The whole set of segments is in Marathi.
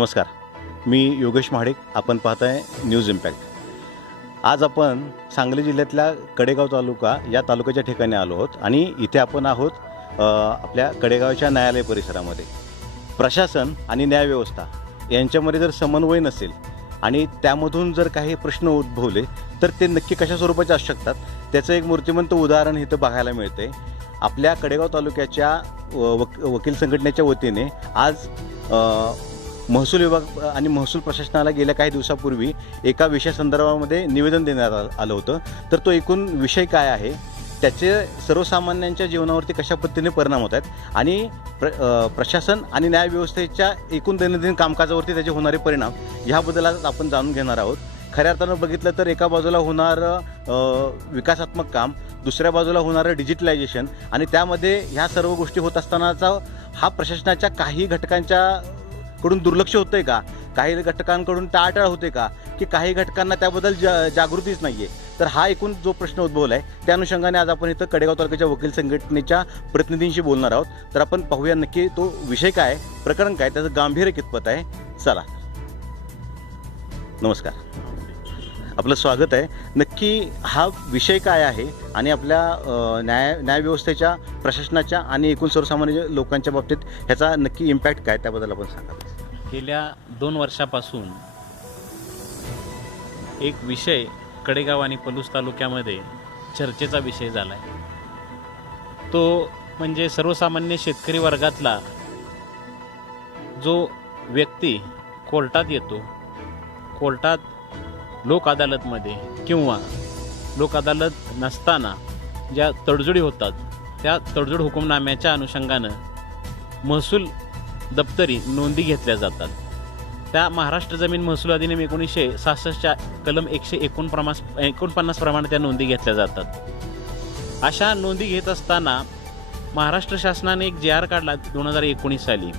नमस्कार. मी योगेश महाडिक. आपण पाहताय न्यूज इम्पॅक्ट. आज आपण सांगली जिल्ह्यातल्या कडेगाव तालुका या तालुक्याच्या ठिकाणी आलो आहोत आणि इथे आपण आहोत आपल्या कडेगावच्या न्यायालय परिसरामध्ये. प्रशासन आणि न्यायव्यवस्था यांच्यामध्ये जर समन्वय नसेल आणि त्यामधून जर काही प्रश्न उद्भवले तर ते नक्की कशा स्वरूपाचे असू शकतात? त्याचं एक मूर्तिमंत उदाहरण इथं बघायला मिळते आपल्या कडेगाव तालुक्याच्या व- वक वकील संघटनेच्या वतीने आज महसूल विभाग आणि महसूल प्रशासनाला गेल्या काही दिवसापूर्वी एका विषयासंदर्भामध्ये निवेदन देण्यात आलं होतं. तर तो एकूण विषय काय आहे? त्याचे सर्वसामान्यांच्या जीवनावरती कशा पद्धतीने परिणाम होत आहेत? आणि प्र प्रशासन आणि न्यायव्यवस्थेच्या एकूण दैनंदिन कामकाजावरती त्याचे होणारे परिणाम ह्याबद्दल आज आपण जाणून घेणार आहोत. खऱ्या अर्थानं बघितलं तर एका बाजूला होणारं विकासात्मक काम दुसऱ्या बाजूला होणारं डिजिटलायझेशन आणि त्यामध्ये ह्या सर्व गोष्टी होत असतानाचा हा प्रशासनाच्या काही घटकांच्या कडून दुर्लक्ष होतंय का? काही घटकांकडून टाळटाळ होते का? की काही घटकांना त्याबद्दल जा जागृतीच नाही आहे तर हा एकूण जो प्रश्न उद्भवला आहे त्या अनुषंगाने आज आपण इथं कडेगाव तालुक्याच्या वकील संघटनेच्या प्रतिनिधींशी बोलणार आहोत. तर आपण पाहूया नक्की तो विषय काय प्रकरण काय त्याचं गांभीर्य कितपत आहे? चला. नमस्कार. आपलं स्वागत आहे. नक्की हा विषय काय आहे? आणि आपल्या न्याय न्यायव्यवस्थेच्या प्रशासनाच्या आणि एकूण सर्वसामान्य लोकांच्या बाबतीत ह्याचा नक्की इम्पॅक्ट काय त्याबद्दल आपण सांगा. गेल्या दोन वर्षापासून एक विषय कडेगाव आणि पलूस तालुक्यामध्ये चर्चेचा विषय झाला आहे तो म्हणजे सर्वसामान्य शेतकरी वर्गातला जो व्यक्ती कोर्टात येतो कोर्टात लोक अदालतमध्ये किंवा लोक अदालत नसताना ज्या तडजोडी होतात त्या तडजोड हुकुमनाम्याच्या अनुषंगानं महसूल दप्तरी नोंदी घेतल्या जातात. त्या महाराष्ट्र जमीन महसूल अधिनियम एकोणीसशे सहासष्टच्या कलम एकशे एकोणप्रमास एकोणपन्नास प्रमाणे त्या नोंदी घेतल्या जातात. अशा नोंदी घेत असताना महाराष्ट्र शासनाने एक जे आर काढला दोन हजार एकोणीस साली.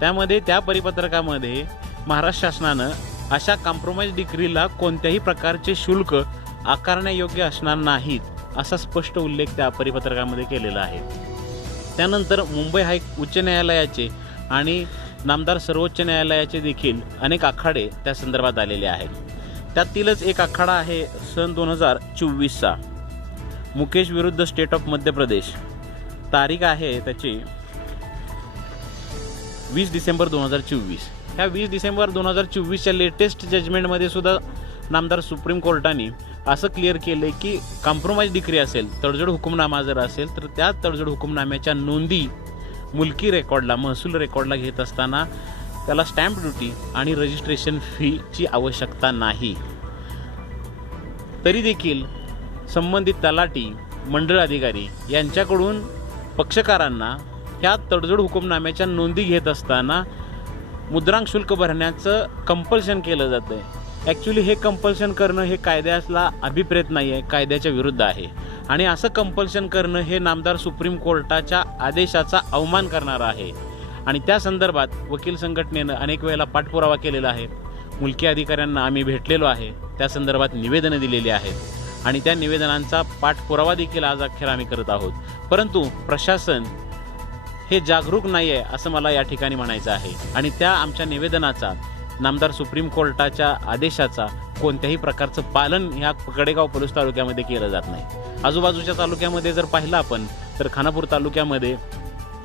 त्यामध्ये त्या परिपत्रकामध्ये महाराष्ट्र शासनानं अशा कॉम्प्रोमाइज डिग्रीला कोणत्याही प्रकारचे शुल्क आकारण्यायोग्य असणार नाहीत असा स्पष्ट उल्लेख त्या परिपत्रकामध्ये केलेला आहे. त्यानंतर मुंबई हाय उच्च न्यायालयाचे आणि नामदार सर्वोच्च न्यायालयाचे देखील अनेक आखाडे त्या संदर्भात आलेले आहेत. त्यातीलच एक आखाडा आहे सन दोन हजार चोवीसचा. मुकेश विरुद्ध स्टेट ऑफ मध्य प्रदेश. तारीख आहे त्याची वीस डिसेंबर दोन हजार चोवीस. ह्या वीस डिसेंबर दोन हजार चोवीसच्या लेटेस्ट जजमेंटमध्ये सुद्धा नामदार सुप्रीम कोर्टाने असं क्लिअर केलं की कॉम्प्रोमाइज डिक्री असेल तडजोड हुकुमनामा जर असेल तर त्या तडजोड हुकुमनाम्याच्या नोंदी मुलकी रेकॉर्डला महसूल रेकॉर्डला घेत असताना त्याला स्टॅम्प ड्युटी आणि रजिस्ट्रेशन फीची आवश्यकता नाही. तरी देखील संबंधित तलाटी मंडळ अधिकारी यांच्याकडून पक्षकारांना ह्या तडजोड हुकुमनाम्याच्या नोंदी घेत असताना मुद्रांक शुल्क भरण्याचं कंपल्शन केलं जातं आहे ॲक्च्युली हे कंपल्शन करणं हे कायद्याला अभिप्रेत नाही आहे कायद्याच्या विरुद्ध आहे. आणि असं कंपल्शन करणं हे नामदार सुप्रीम कोर्टाच्या आदेशाचा अवमान करणारं आहे. आणि त्या संदर्भात वकील संघटनेनं अनेक वेळेला पाठपुरावा केलेला आहे. मुलकी अधिकाऱ्यांना आम्ही भेटलेलो आहे. त्या संदर्भात निवेदनं दिलेली आहेत. आणि त्या निवेदनांचा पाठपुरावा देखील आज अखेर आम्ही करत आहोत. परंतु प्रशासन हे जागरूक नाही आहे असं मला या ठिकाणी म्हणायचं आहे. आणि त्या आमच्या निवेदनाचा नामदार सुप्रीम कोर्टाच्या आदेशाचा कोणत्याही प्रकारचं पालन ह्या कडेगाव पोलीस तालुक्यामध्ये केलं जात नाही. आजूबाजूच्या तालुक्यामध्ये जर पाहिलं आपण तर खानापूर तालुक्यामध्ये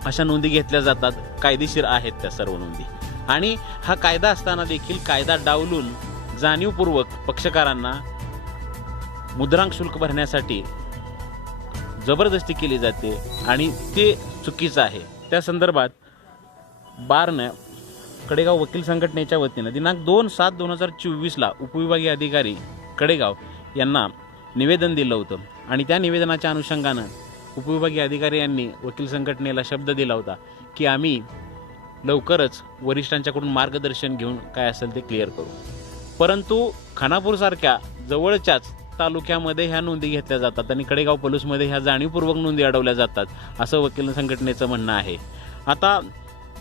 अशा नोंदी घेतल्या जातात. कायदेशीर आहेत त्या सर्व नोंदी. आणि हा कायदा असताना देखील कायदा डावलून जाणीवपूर्वक पक्षकारांना मुद्रांक शुल्क भरण्यासाठी जबरदस्ती केली जाते आणि ते चुकीचं आहे. त्या संदर्भात बारनं कडेगाव वकील संघटनेच्या वतीनं दिनांक दोन सात दोन हजार चोवीसला उपविभागीय अधिकारी कडेगाव यांना निवेदन दिलं होतं. आणि त्या निवेदनाच्या अनुषंगानं उपविभागीय अधिकारी यांनी वकील संघटनेला शब्द दिला होता की आम्ही लवकरच वरिष्ठांच्याकडून मार्गदर्शन घेऊन काय असेल ते क्लिअर करू. परंतु खानापूरसारख्या जवळच्याच तालुक्यामध्ये ह्या नोंदी घेतल्या जातात आणि कडेगाव पलूसमध्ये ह्या जाणीवपूर्वक नोंदी अडवल्या जातात असं वकील संघटनेचं म्हणणं आहे. आता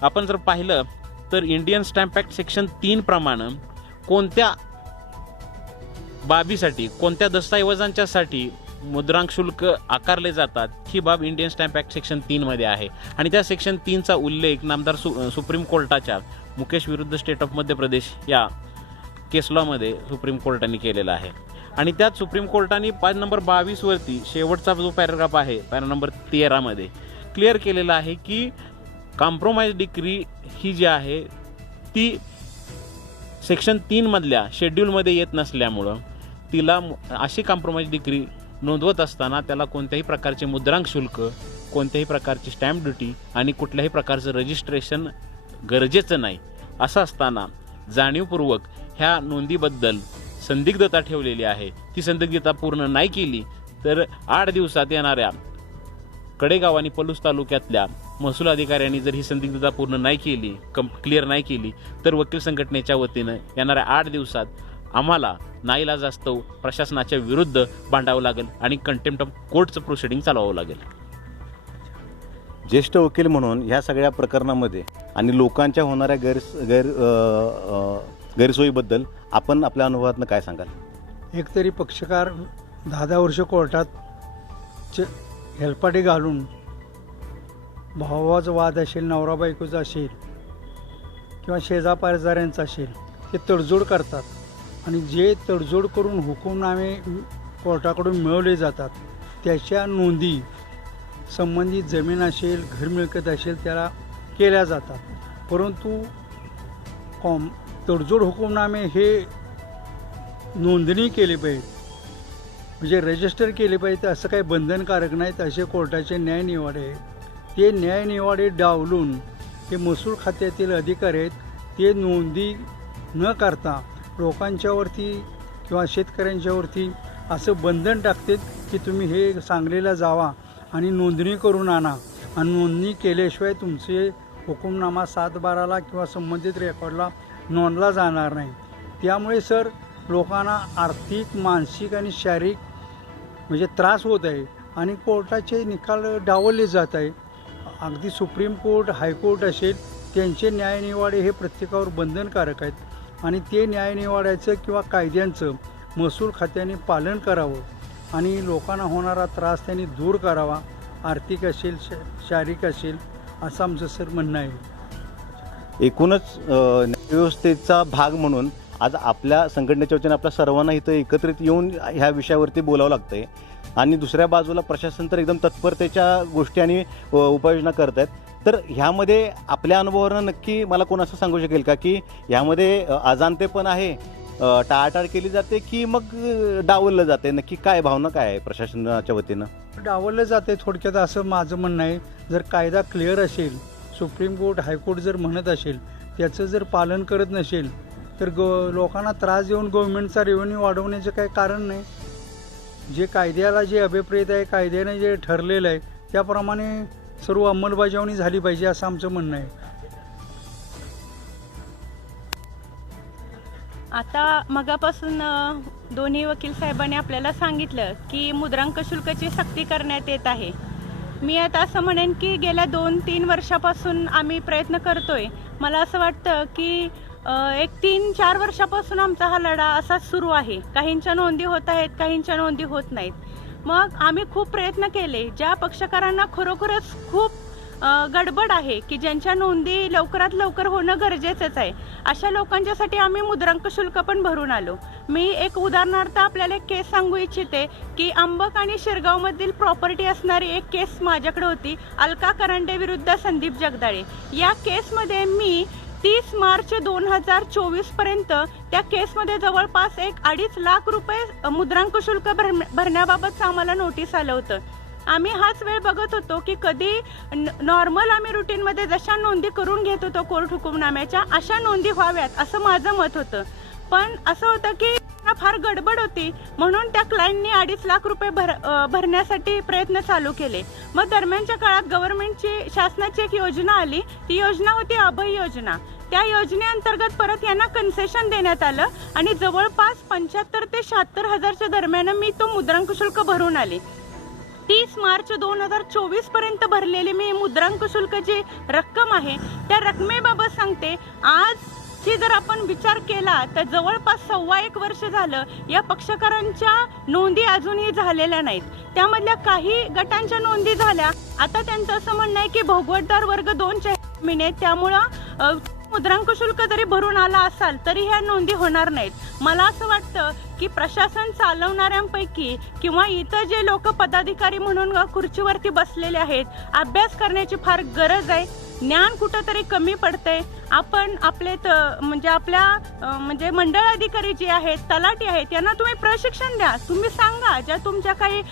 आपण जर पाहिलं तर इंडियन स्टॅम्प ॲक्ट सेक्शन तीन प्रमाणे कोणत्या बाबीसाठी कोणत्या दस्तऐवजांच्यासाठी मुद्रांक शुल्क आकारले जातात ही बाब इंडियन स्टॅम्प ॲक्ट सेक्शन तीनमध्ये आहे. आणि त्या सेक्शन तीनचा उल्लेख नामदार सु सुप्रीम कोर्टाच्या मुकेश विरुद्ध स्टेट ऑफ मध्य प्रदेश या केस लॉमध्ये सुप्रीम कोर्टाने केलेला आहे. आणि त्यात सुप्रीम कोर्टाने पाच नंबर बावीसवरती शेवटचा जो पॅराग्राफ आहे पॅरा नंबर तेरामध्ये क्लिअर केलेला आहे की कॉम्प्रोमाइज डिक्री ही जी आहे ती सेक्शन तीनमधल्या शेड्यूलमध्ये येत नसल्यामुळं तिला अशी कॉम्प्रोमाइज डिग्री नोंदवत असताना त्याला कोणत्याही प्रकारचे मुद्रांक शुल्क कोणत्याही प्रकारची स्टॅम्प ड्युटी आणि कुठल्याही प्रकारचं रजिस्ट्रेशन गरजेचं नाही. असं असताना जाणीवपूर्वक ह्या नोंदीबद्दल संदिग्धता ठेवलेली आहे. ती संदिग्धता पूर्ण नाही केली तर आठ दिवसात येणाऱ्या कडेगाव आणि पलूस तालुक्यातल्या महसूल अधिकाऱ्यांनी जर ही संदिग्धता पूर्ण नाही केली कम क्लिअर नाही केली तर वकील संघटनेच्या वतीनं येणाऱ्या आठ दिवसात आम्हाला नाईलाजास्तव प्रशासनाच्या विरुद्ध भांडावं लागेल आणि कंटेम्प्ट ऑफ कोर्टचं प्रोसिडिंग चालवावं लागेल. ज्येष्ठ वकील म्हणून ह्या सगळ्या प्रकरणामध्ये आणि लोकांच्या होणाऱ्या गैर गैर गैरसोयीबद्दल आपण आपल्या अनुभवातनं काय सांगाल? एकतरी पक्षकार दहा दहा वर्ष कोर्टात च हेलपाटे घालून भावाचा वाद असेल नवरा बायकोचा असेल किंवा शेजा पारजाऱ्यांचा असेल ते तडजोड करतात. आणि जे तडजोड करून हुकुमनामे कोर्टाकडून मिळवले जातात त्याच्या नोंदी संबंधित जमीन असेल घर मिळकत असेल त्याला केल्या जातात. परंतु कॉम तडजोड हुकूमनामे हे नोंदणी केली पाहिजे. म्हणजे रजिस्टर केले पाहिजे असं काही बंधनकारक नाहीत असे कोर्टाचे न्यायनिवाडे ते न्यायनिवाडे डावलून ते महसूल खात्यातील अधिकारी आहेत ते नोंदी न करता लोकांच्यावरती किंवा शेतकऱ्यांच्यावरती असं बंधन टाकतात की तुम्ही हे सांगलीला जावा आणि नोंदणी करून आणा. आणि नोंदणी केल्याशिवाय तुमचे हुकुमनामा सातबाराला किंवा संबंधित रेकॉर्डला नोंदला जाणार नाही. त्यामुळे सर लोकांना आर्थिक मानसिक आणि शारीरिक म्हणजे त्रास होत आहे आणि कोर्टाचे निकाल डावलले जात आहे. अगदी सुप्रीम कोर्ट हायकोर्ट असेल त्यांचे न्यायनिवाडे हे प्रत्येकावर बंधनकारक आहेत. आणि ते न्यायनिवाड्याचं किंवा कायद्यांचं महसूल खात्याने पालन करावं आणि लोकांना होणारा त्रास त्यांनी दूर करावा आर्थिक असेल श शारीरिक असेल असं आमचं सर म्हणणं आहे. एकूणच व्यवस्थेचा भाग म्हणून आज आपल्या संघटनेच्या वतीने आपल्या सर्वांना इथं एकत्रित येऊन ह्या विषयावरती बोलावं लागतं आहे आणि दुसऱ्या बाजूला प्रशासन तर एकदम तत्परतेच्या गोष्टी आणि उपाययोजना करत आहेत तर ह्यामध्ये आपल्या अनुभवानं नक्की मला कोण असं सांगू शकेल का की ह्यामध्ये अजानते पण आहे टाळाटाळ केली जाते की मग डावललं जाते? नक्की काय भावना काय आहे प्रशासनाच्या वतीनं? डावललं जाते थोडक्यात असं माझं म्हणणं आहे. जर कायदा क्लिअर असेल सुप्रीम कोर्ट हायकोर्ट जर म्हणत असेल त्याचं जर पालन करत नसेल तर गो लोकांना त्रास देऊन गव्हर्नमेंटचा रेव्हेन्यू वाढवण्याचं काही कारण नाही. जे कायद्याला जे अभिप्रेत आहे कायद्याने जे ठरलेलं आहे त्याप्रमाणे सर्व अंमलबजावणी झाली पाहिजे असं आमचं म्हणणं आहे. आता मगापासून दोन्ही वकील साहेबांनी आपल्याला सांगितलं की मुद्रांक शुल्काची सक्ती करण्यात येत आहे. मी आता असं म्हणेन की गेल्या दोन तीन वर्षापासून आम्ही प्रयत्न करतोय. मला असं वाटतं की एक तीन चार वर्षापासून आमचा हा लढा असाच सुरू आहे. काहींच्या नोंदी होत आहेत काहींच्या नोंदी होत नाहीत. मग आम्ही खूप प्रयत्न केले. ज्या पक्षकारांना खरोखरच खूप गडबड आहे की ज्यांच्या नोंदी लवकरात लवकर होणं गरजेचंच आहे अशा लोकांच्यासाठी आम्ही मुद्रांक शुल्क पण भरून आलो. मी एक उदाहरणार्थ आपल्याला एक केस सांगू इच्छिते की अंबक आणि शिरगावमधील प्रॉपर्टी असणारी एक केस माझ्याकडे होती अलका करंडे विरुद्ध संदीप जगदाळे. या केसमध्ये मी तीस मार्च दोन हजार चोवीसपर्यंत त्या केसमध्ये जवळपास एक अडीच लाख रुपये मुद्रांक शुल्क भर भरण्याबाबतचं आम्हाला नोटीस आलं होतं. आम्ही हाच वेळ बघत होतो की कधी नॉर्मल आम्ही रुटीनमध्ये जशा नोंदी करून घेत होतो कोर्ट हुकुमनाम्याच्या अशा नोंदी व्हाव्यात असं माझं मत होतं. पण असं होतं की त्यांना फार गडबड होती. म्हणून त्या क्लायंटनी अडीच लाख रुपये भर भरण्यासाठी प्रयत्न चालू केले. मग दरम्यानच्या काळात गव्हर्नमेंटची शासनाची एक योजना आली. ती योजना होती अभय योजना. त्या योजनेअंतर्गत परत यांना कन्सेशन देण्यात आलं आणि जवळपास पंच्याहत्तर ते शहात्तर हजारच्या दरम्यान मी तो मुद्रांक शुल्क भरून आले. तीस मार्च दोन हजार चोवीसपर्यंत भरलेली मी मुद्रांक जी रक्कम आहे. त्या रकमेबाबत सांगते. आज की जर आपण विचार केला तर जवळपास सव्वा एक वर्ष झालं या पक्षकारांच्या नोंदी अजूनही झालेल्या नाहीत. त्यामधल्या काही गटांच्या नोंदी झाल्या. आता त्यांचं असं म्हणणं आहे की भोगवटदार वर्ग दोनच्या मिने त्यामुळं मुद्रांक शुल्क जरी भरून आला असाल तरी ह्या नोंदी होणार नाहीत. मला असं वाटतं की प्रशासन चालवणाऱ्यांपैकी किंवा इतर जे लोक पदाधिकारी म्हणून खुर्चीवरती बसलेले आहेत अभ्यास करण्याची फार गरज आहे. ज्ञान कुठंतरी कमी पडतंय. आपण आपले त म्हणजे आपल्या म्हणजे मंडळ अधिकारी जे आहेत तलाठी आहेत यांना तुम्ही प्रशिक्षण द्या. तुम्ही सांगा ज्या तुमच्या काही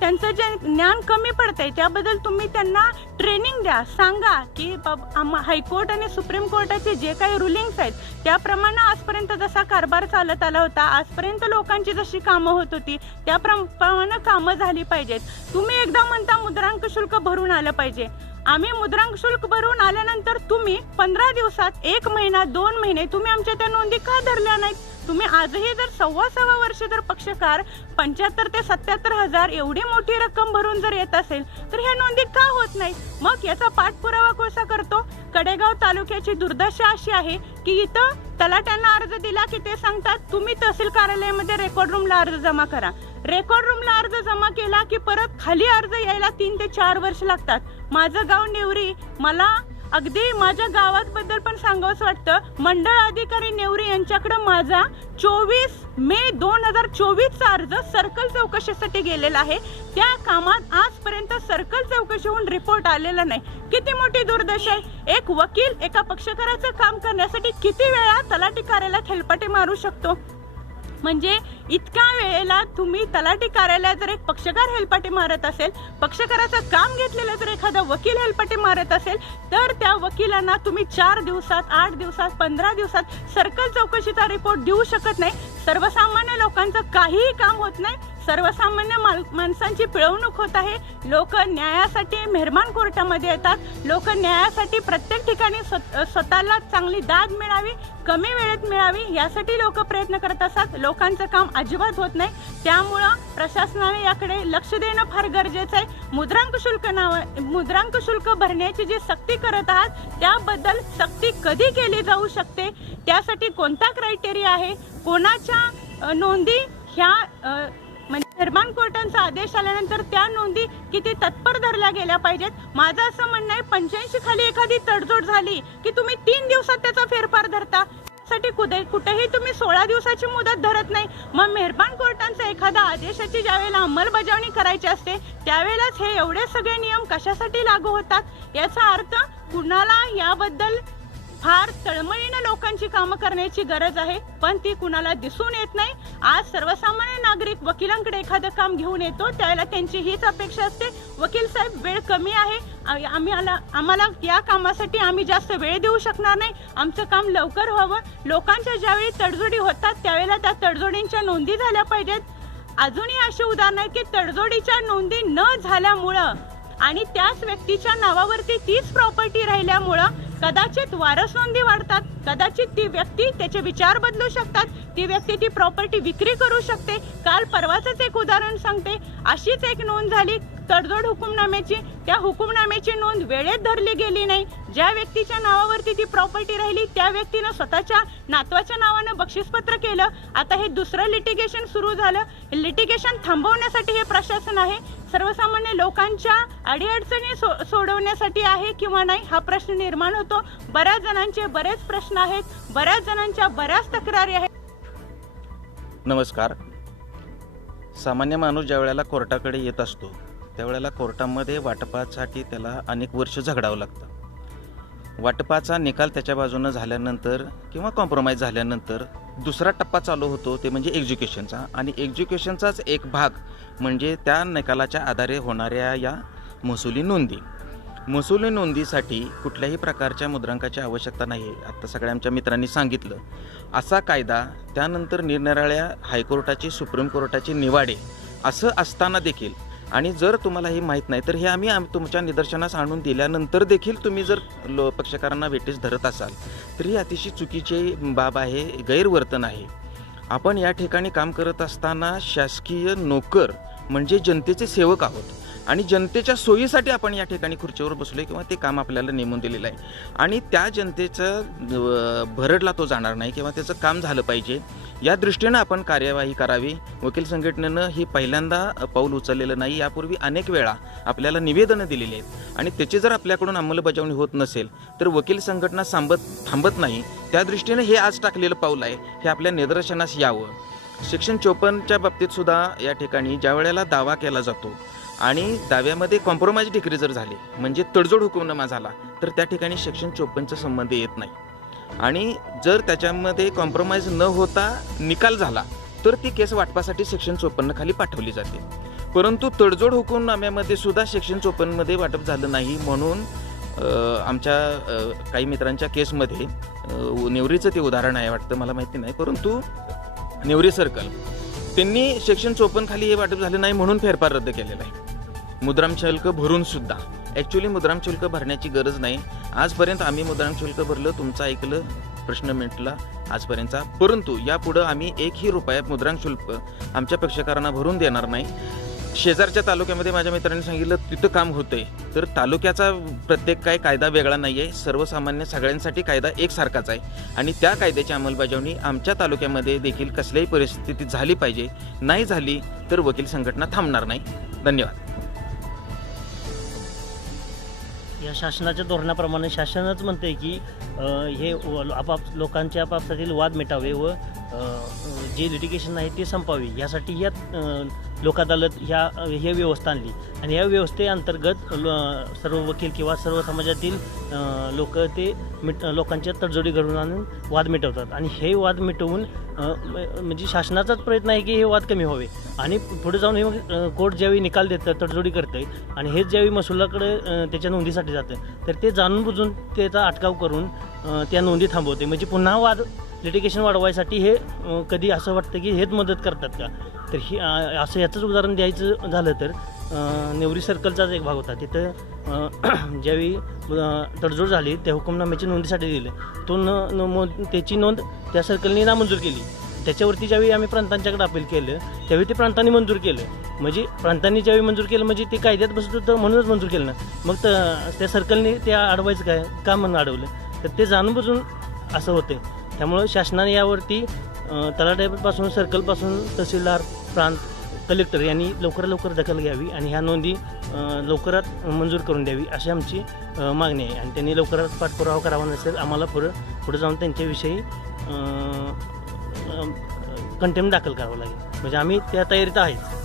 त्यांचं जे ज्ञान कमी पडतंय त्याबद्दल तुम्ही त्यांना ट्रेनिंग द्या. सांगा की बाब- हायकोर्ट आणि सुप्रीम कोर्टाचे जे काही रुलिंग्स आहेत त्याप्रमाणे आजपर्यंत जसा कारभार चालत आला होता आजपर्यंत लोकांची जशी कामं होत होती त्याप्रमाणे कामं झाली पाहिजेत. तुम्ही एकदा म्हणता मुद्रांक शुल्क भरून आलं पाहिजे. आम्ही मुद्रांक शुल्क भरून आल्यानंतर तुम्ही पंधरा दिवसात एक महिना दोन महिने तुम्ही आमच्या त्या नोंदी का धरल्या नाहीत? तुम्ही आजही जर सव्वा सव्वा वर्ष जर पक्षकार पंच्याहत्तर ते सत्याहत्तर हजार एवढी मोठी रक्कम भरून जर येत असेल तर ह्या नोंदी का होत नाही मग याचा पाठपुरावा कसा करतो? कडेगाव तालुक्याची दुर्दशा अशी आहे की इथं तलाट्यांना अर्ज दिला की ते सांगतात तुम्ही तहसील कार्यालयामध्ये रेकॉर्ड रूमला अर्ज जमा करा. रेकॉर्ड रूमला अर्ज जमा केला की परत खाली अर्ज यायला तीन ते चार वर्ष लागतात. माझं गाव नेवरी मला अगदी माझ्या गावाबद्दल पण सांगावंच वाटतं. मंडळ अधिकारी नेवरे यांच्याकडे माझा चोवीस मे दोन हजार चोवीसचा अर्ज सर्कल चौकशीसाठी गेलेला आहे. त्या कामात आजपर्यंत सर्कल चौकशीहून रिपोर्ट आलेला नाही. किती मोठी दुर्दशा आहे. एक वकील एका पक्षकाराचं काम करण्यासाठी किती वेळा तलाठी कार्यालयात हेलपाटे मारू शकतो? म्हणजे इतक्या वेळेला तुम्ही तलाठी कार्यालयात जर एक पक्षकार हेलपाटे मारत असेल पक्षकाराचं काम घेतलेलं जर एखादा वकील हेलपाटे मारत असेल तर त्या वकिलांना तुम्ही चार दिवसात आठ दिवसात पंधरा दिवसात सर्कल चौकशीचा रिपोर्ट देऊ शकत नाही. सर्वसामान्य लोकांचं काहीही काम होत नाही. सर्वसामान्य माल माणसांची पिळवणूक होत आहे. लोक न्यायासाठी मेहरमान कोर्टामध्ये येतात. लोक न्यायासाठी प्रत्येक ठिकाणी स्वत- स्वतःला चांगली दाद मिळावी कमी वेळेत मिळावी यासाठी लोक प्रयत्न करत असतात. लोकांचं काम अजिबात होत नाही. त्यामुळं प्रशासनाने याकडे लक्ष देणं फार गरजेचं आहे. मुद्रांक शुल्क नाव मुद्रांक शुल्क भरण्याची जी सक्ती करत आहात त्याबद्दल सक्ती कधी केली जाऊ शकते? त्यासाठी कोणता क्रायटेरिया आहे? कोणाच्या नोंदी ह्या निर्माण कोर्टांचा आदेश आल्यानंतर त्या नोंदी किती तत्पर धरल्या गेल्या पाहिजेत? माझं असं म्हणणं आहे पंच्याऐंशी खाली एखादी तडजोड झाली की तुम्ही तीन दिवसात त्याचा फेरफार धरता. साठी कुठे कुठेही तुम्ही सोळा दिवसाची मुदत धरत नाही. मग मेहरबान कोर्टांचा एखादा आदेशाची ज्यावेळेला अंमलबजावणी करायची असते त्यावेळेलाच हे एवढे सगळे नियम कशासाठी लागू होतात? याचा अर्थ कुणाला याबद्दल फार तळमळीनं लोकांची कामं करण्याची गरज आहे पण ती कुणाला दिसून येत नाही. आज सर्वसामान्य नागरिक वकिलांकडे एखादं काम घेऊन येतो त्यावेळेला त्यांची हीच अपेक्षा असते. वकील साहेब वेळ कमी आहे. आम्ही आला आम्हाला या कामासाठी आम्ही जास्त वेळ देऊ शकणार नाही. आमचं काम लवकर व्हावं. लोकांच्या ज्यावेळी तडजोडी होतात त्यावेळेला त्या तडजोडींच्या नोंदी झाल्या पाहिजेत. अजूनही अशी उदाहरणं आहेत की तडजोडीच्या नोंदी न झाल्यामुळं आणि त्याच व्यक्तीच्या नावावरती तीच प्रॉपर्टी राहिल्यामुळं कदाचित वारस नोंदी वाढतात कदाचित ती व्यक्ती त्याचे विचार बदलू शकतात ती व्यक्ती ती प्रॉपर्टी विक्री करू शकते. काल परवाचंच एक उदाहरण सांगते. अशीच एक नोंद झाली. तडजोड हुकुमनाम्याची त्या हुकुमनाम्याची नोंद वेळेत धरली गेली नाही. ज्या व्यक्तीच्या नावावरती ती प्रॉपर्टी राहिली त्या व्यक्तीनं स्वतःच्या नातवाच्या नावानं बक्षीसपत्र केलं. आता हे दुसरं लिटिगेशन सुरू झालं. लिटिगेशन थांबवण्यासाठी हे प्रशासन आहे. सर्वसामान्य लोकांच्या अडीअडचणी सो सोडवण्यासाठी आहे किंवा नाही हा प्रश्न निर्माण होतो. बऱ्याच जणांचे बरेच प्रश्न आहेत. बऱ्याच जणांच्या बऱ्याच तक्रारी आहेत. नमस्कार. सामान्य माणूस ज्या वेळेला कोर्टाकडे येत असतो त्यावेळेला कोर्टामध्ये वाटपासाठी त्याला अनेक वर्ष झगडावं लागतं. वाटपाचा निकाल त्याच्या बाजूनं झाल्यानंतर किंवा कॉम्प्रोमाइज झाल्यानंतर दुसरा टप्पा चालू होतो ते म्हणजे एक्झिक्युशनचा आणि एक्झिक्युशनचाच एक भाग म्हणजे त्या निकालाच्या आधारे होणाऱ्या या महसुली नोंदी. महसुली नोंदीसाठी कुठल्याही प्रकारच्या मुद्रांकाची आवश्यकता नाही आत्ता सगळ्या आमच्या मित्रांनी सांगितलं असा कायदा त्यानंतर निरनिराळ्या हायकोर्टाची सुप्रीम कोर्टाची निवाडे असं असताना देखील आणि जर तुम्हाला हे माहीत नाही तर हे आम्ही आम तुमच्या निदर्शनास आणून दिल्यानंतर देखील तुम्ही जर लो पक्षकारांना वेटीस धरत असाल तर ही अतिशय चुकीची बाब आहे गैरवर्तन आहे. आपण या ठिकाणी काम करत असताना शासकीय नोकर म्हणजे जनतेचे सेवक आहोत. आणि जनतेच्या सोयीसाठी आपण या ठिकाणी खुर्चीवर बसलो आहे किंवा ते काम आपल्याला नेमून दिलेलं आहे. आणि त्या जनतेचं भरडला तो जाणार नाही किंवा त्याचं काम झालं पाहिजे या दृष्टीनं आपण कार्यवाही करावी. वकील संघटनेनं ही पहिल्यांदा पाऊल उचललेलं नाही. यापूर्वी अनेक वेळा आपल्याला निवेदनं दिलेली आहेत. आणि त्याची जर आपल्याकडून अंमलबजावणी होत नसेल तर वकील संघटना सांबत थांबत नाही. त्या दृष्टीनं हे आज टाकलेलं पाऊल आहे. हे आपल्या निदर्शनास यावं. शिक्षण चोपन्नच्या बाबतीत सुद्धा या ठिकाणी ज्या वेळेला दावा केला जातो आणि दाव्यामध्ये कॉम्प्रोमाइज डिक्री जर झाली म्हणजे तडजोड हुकूमनामा झाला तर त्या ठिकाणी सेक्शन चोपन्नचा संबंध येत नाही. आणि जर त्याच्यामध्ये कॉम्प्रोमाइज न होता निकाल झाला तर ती केस वाटपासाठी सेक्शन चोपन्न खाली पाठवली जाते. परंतु तडजोड हुकूमनाम्यामध्ये सुद्धा सेक्शन चोपन्नमध्ये वाटप झालं नाही म्हणून आमच्या काही मित्रांच्या केसमध्ये नेवरीचं ते उदाहरण आहे वाटतं मला माहिती नाही. परंतु नेवरी सर्कल त्यांनी सेक्शन चोपन्न खाली हे वाटप झालं नाही म्हणून फेरफार रद्द केलेला आहे. मुद्राम शुल्क भरून सुद्धा. ॲक्च्युली मुद्राम शुल्क भरण्याची गरज नाही. आजपर्यंत आम्ही मुद्राम शुल्क भरलं तुमचं ऐकलं प्रश्न मिटला आजपर्यंतचा परंतु यापुढं आम्ही एकही रुपया मुद्रांक शुल्क आमच्या पक्षकारांना भरून देणार नाही. शेजारच्या तालुक्यामध्ये माझ्या मित्रांनी सांगितलं तिथं काम होतंय. तर तालुक्याचा प्रत्येक काय कायदा वेगळा नाही आहे सर्वसामान्य सगळ्यांसाठी कायदा एकसारखाच आहे. आणि त्या कायद्याची अंमलबजावणी आमच्या तालुक्यामध्ये देखील कसल्याही परिस्थितीत झाली पाहिजे. नाही झाली तर वकील संघटना थांबणार नाही. धन्यवाद. या शासनाच्या धोरणाप्रमाणे शासनच म्हणते की हे आपाप लोकांच्या आपापसातील वाद मिटावे व जे लिटिगेशन आहे ते संपावे. यासाठी या लोक अदालत ह्या हे व्यवस्था आणली. आणि या व्यवस्थेअंतर्गत सर्व वकील किंवा सर्व समाजातील लोक ते मिट लोकांच्या तडजोडी घडवून आणून वाद मिटवतात. आणि हे वाद मिटवून म्हणजे शासनाचाच प्रयत्न आहे की हे वाद कमी व्हावे. आणि पुढे जाऊन हे कोर्ट ज्यावेळी निकाल देतं तडजोडी करतं आणि हेच ज्यावेळी महसुलाकडे त्याच्या नोंदीसाठी जातं तर ते जाणून बुजून त्याचा अटकाव करून त्या नोंदी थांबवते म्हणजे पुन्हा वाद लिटिगेशन वाढवायसाठी हे कधी असं वाटतं की हेच मदत करतात का? तर ही असं याचंच उदाहरण द्यायचं झालं तर नेवरी सर्कलचाच एक भाग होता. तिथं ज्यावेळी तडजोड झाली त्या हुकुमनाम्याची नोंदीसाठी दिले तो न न- त्याची नोंद त्या सर्कलने नामंजूर केली. त्याच्यावरती ज्यावेळी आम्ही प्रांतांच्याकडे अपील केलं त्यावेळी ते प्रांतांनी मंजूर केलं. म्हणजे प्रांतांनी ज्यावेळी मंजूर केलं म्हणजे ते कायद्यात बसत होतं म्हणूनच मंजूर केलं ना. मग त- त्या सर्कलने त्या अडवायचं काय? का म्हणून अडवलं? तर ते जाणून बुजून असं होतं. त्यामुळं शासनाने यावरती तला तलाट्यापासून सर्कलपासून तहसीलदार प्रांत कलेक्टर यांनी लवकरात लवकर दखल घ्यावी आणि ह्या नोंदी लवकरात मंजूर करून द्यावी अशी आमची मागणी आहे. आणि त्यांनी लवकरात पाठपुरावा करावा नसेल आम्हाला पुढं पुढे जाऊन त्यांच्याविषयी कंटेम दाखल करावं लागेल. म्हणजे आम्ही त्या तयारीत आहेच